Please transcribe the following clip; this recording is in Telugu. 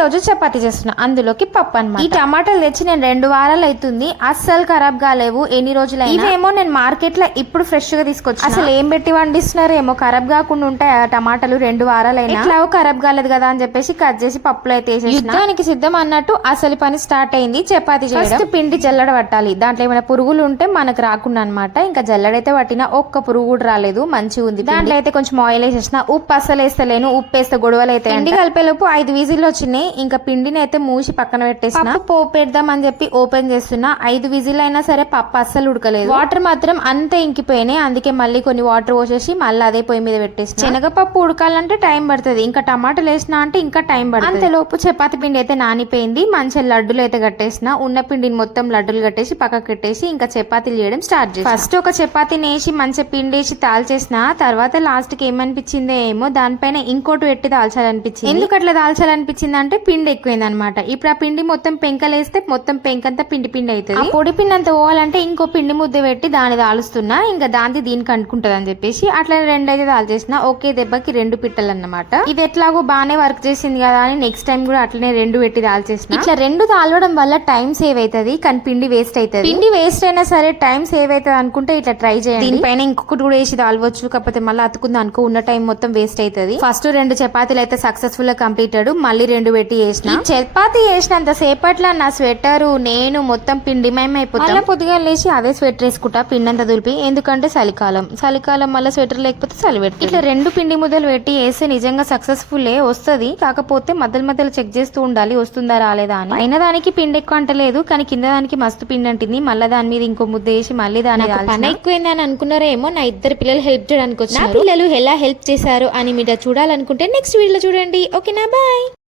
రోజు చపాతీ చేస్తున్నా. అందులోకి పప్పు అన్నమాట. ఈ టమాటాలు తెచ్చి నేను రెండు వారాలు అవుతుంది అస్సలు ఖరాబ్ కాలేవు. ఎన్ని రోజులు ఇవేమో నేను మార్కెట్లో ఇప్పుడు ఫ్రెష్గా తీసుకొచ్చి అసలు ఏం పెట్టి వండిస్తున్నారు ఏమో ఖరాబ్ కాకుండా ఉంటాయి ఆ టమాటాలు రెండు వారాలైనా? ఎట్లాగో ఖరాబ్ కాలేదు కదా అని చెప్పేసి కట్ చేసి పప్పులో అయితే. యుద్ధానికి సిద్ధం అన్నట్టు అసలు పని స్టార్ట్ అయింది చపాతీ ఫస్ట్ పిండి జల్లడ పట్టాలి. దాంట్లో ఏమైనా పురుగులు ఉంటే మనకు రాకుండా అన్నమాట. ఇంకా జల్లడైతే పట్టినా ఒక్క పురుగు కూడా రాలేదు. మంచిగా ఉంది దాంట్లో అయితే కొంచెం ఆయిల్ వేసేసిన. ఉప్పు అస్సలు వేస్తలేను. ఉప్పు వేస్తే గొడవలు అయితే పిండి కలిపేలోపు ఐదు విజిల్లు వచ్చినాయి. ఇంకా పిండిని అయితే మూసి పక్కన పెట్టేసిన. పోపు పెడదాం అని చెప్పి ఓపెన్ చేస్తున్నా. ఐదు విజిల్ అయినా సరే పప్పు అస్సలు ఉడకలేదు. వాటర్ మాత్రం అంతే ఇంకిపోయినాయి. అందుకే మళ్ళీ కొన్ని వాటర్ పోసేసి మళ్ళీ అదే పొయ్యి మీద పెట్టేసి శనగపప్పు ఉడకాలంటే టైం పడుతుంది. ఇంకా టమాటాలు వేసినా అంటే ఇంకా టైం పడుతుంది. అంతేలోపు చపాతి పిండి అయితే నానిపోయింది. మంచిగా లడ్డులు అయితే కట్టేసిన. ఉన్న పిండిని మొత్తం లడ్డులు కట్టేసి పక్కకు పెట్టేసి ఇంకా చపాతీలు చేయడం స్టార్ట్ చేసి ఫస్ట్ ఒక చపాతీని వేసి మంచిగా పిండి వేసి తాల్చేసిన. తర్వాత లాస్ట్కి ఏమనిపించిందో ఏమో దానిపైన ఇంకోటి పెట్టి దాల్చాలనిపించింది ఎందుకు అట్లా దాల్చాలనిపించింది అంటే పిండి ఎక్కువైంది అనమాట ఇప్పుడు ఆ పిండి మొత్తం పెంకలేస్తే మొత్తం పెంకంతా పిండి పిండి అవుతుంది. పొడి పిండి అంతా పోవాలంటే ఇంకో పిండి ముద్ద పెట్టి దాన్ని దాలుస్తున్నా ఇంకా దాన్ని దీనికి అంటుకుంటది అని చెప్పేసి అట్లా రెండు అయితే దాల్చేసిన ఒకే దెబ్బకి రెండు పిట్టలు అన్నమాట ఇది ఎట్లాగో బాగానే వర్క్ చేసింది కదా అని నెక్స్ట్ టైం కూడా అట్లనే రెండు పెట్టి దాల్చేసిన ఇట్లా రెండు దాల్వడం వల్ల టైం సేవ్ అవుతుంది కానీ పిండి వేస్ట్ అవుతుంది. పిండి వేస్ట్ అయినా సరే టైం సేవ్ అవుతుంది అనుకుంటే ఇట్లా ట్రై చేయండి. దీనిపైన ఇంకొకటి కూడా వేసి దాల్వచ్చు కాకపోతే మళ్ళీ అతుకుంది అనుకో ఉన్న టైం మొత్తం వేస్ట్ అవుతుంది. ఫస్ట్ రెండు చపాతీలు అయితే సక్సెస్ఫుల్గా కంప్లీటెడ్ మళ్ళీ రెండు పెట్టి చేసిన? ఈ చపాతీ చేసినంత సేపట్లో నా స్వెటర్ నేను మొత్తం పిండిమయం అయిపోతాం మళ్ళీ పొద్దుగా లేచి అదే స్వెటర్ వేసుకుంటా పిండి అంతా దులిపి ఎందుకంటే చలికాలం. చలికాలం మళ్ళీ స్వెటర్ లేకపోతే చలి పెట్టి ఇట్లా రెండు పిండి ముద్దలు పెట్టి వేస్తే నిజంగా సక్సెస్ఫుల్ వస్తుంది. కాకపోతే మధ్యలో మధ్యలో చెక్ చేస్తూ ఉండాలి వస్తుందా రాలేదా అని. అయిన దానికి పిండి ఎక్కువ అంటలేదు కానీ కింద దానికి మస్తు పిండి అంటుంది. మళ్ళీ దాని మీద ఇంకో ముద్ద వేసి మళ్ళీ దాని పని ఎక్కువైందని అనుకున్నారేమో నా ఇద్దరు పిల్లలు హెల్ప్ చేయడానికి వచ్చి పిల్లలు ఎలా హెల్ప్ చేశారు అని మీరు చూడాలనుకుంటే నెక్స్ట్ వీడియోలో చూడండి. ఓకేనా బాయ్